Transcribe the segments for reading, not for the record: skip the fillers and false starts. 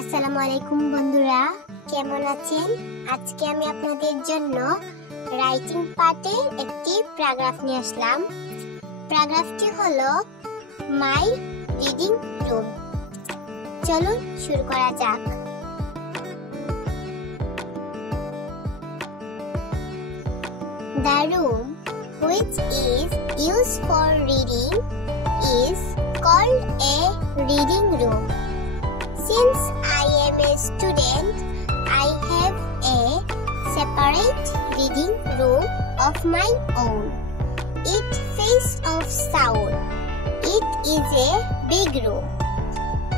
আসসালামু আলাইকুম বন্ধুরা, কেমন আছেন? আজকে আমি আপনাদের জন্য রাইটিং পার্টের একটি প্যারাগ্রাফ নিয়ে আসলাম। প্যারাগ্রাফটি হলো মাই রিডিং রুম। চলুন শুরু করা যাক। The room which is used for reading is called a reading room. Since I am a student, I have a separate reading room of my own. It face of south. It is a big room.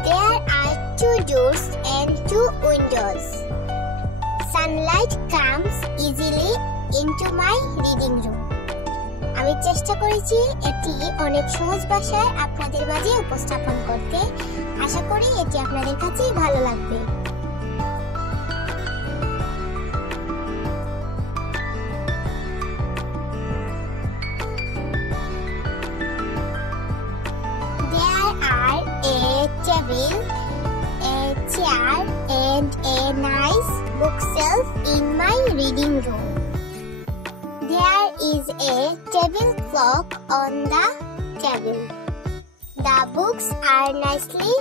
There are 2 doors and 2 windows. Sunlight comes easily into my reading room. আমি চেষ্টা করেছি এটি অনেক সহজ ভাষায় আপনাদের মাঝে উপস্থাপন করতে। আশা করি এটি আপনাদের কাছে ভালো লাগবে। There are a table, a chair and a nice bookshelf in my reading room. There is a table clock on the table. The books are nicely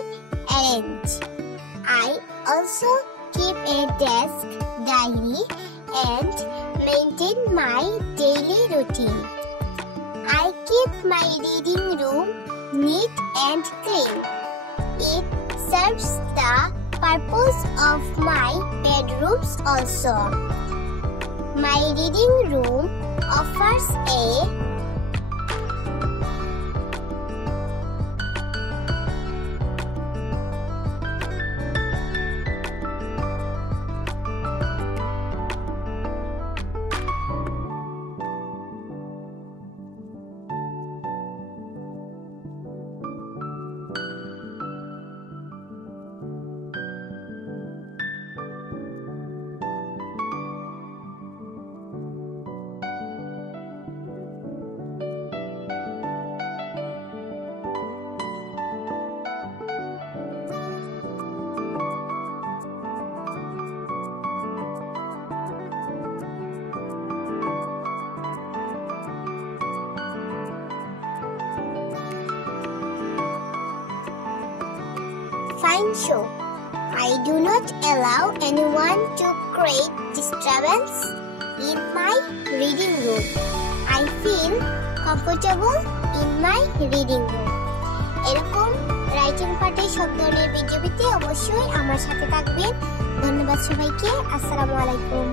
arranged. I also keep a desk, diary, and maintain my daily routine. I keep my reading room neat and clean. It serves the purpose of my bedrooms also. My reading room offers a fine show. I do not allow anyone to create disturbance in my reading room. I feel comfortable in my reading room. এরকম রাইটিং পার্টের সব ধরনের ভিডিও পেতে অবশ্যই আমার সাথে থাকবেন। ধন্যবাদ সবাইকে। আসসালামু আলাইকুম।